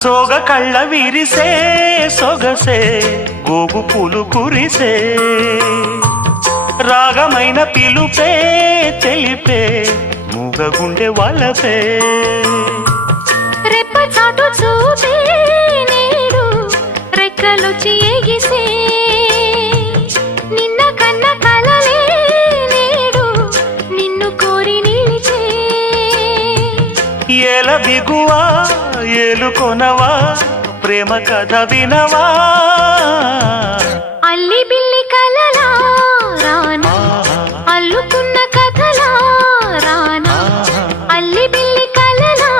సోగ కళ్ళ విరిసే సొగసే గోగు పూలు కురిసే రాగమైన పిలుపే తెలిపే మూగ గుండె వాళ్ళపే రెప్ప చాటు చూపే నేడు రెక్కలొచ్చి ఎగిసే నిన్న కన్న కలలే నేడు నిన్ను కోరి నిలిచే ఏల బిగువా ఏలుకొనవా ప్రేమ కథ వినవా అల్లి బిల్లి కలలా రానా అల్లుకున్న కథలా రానా అల్లి బిల్లి కలలా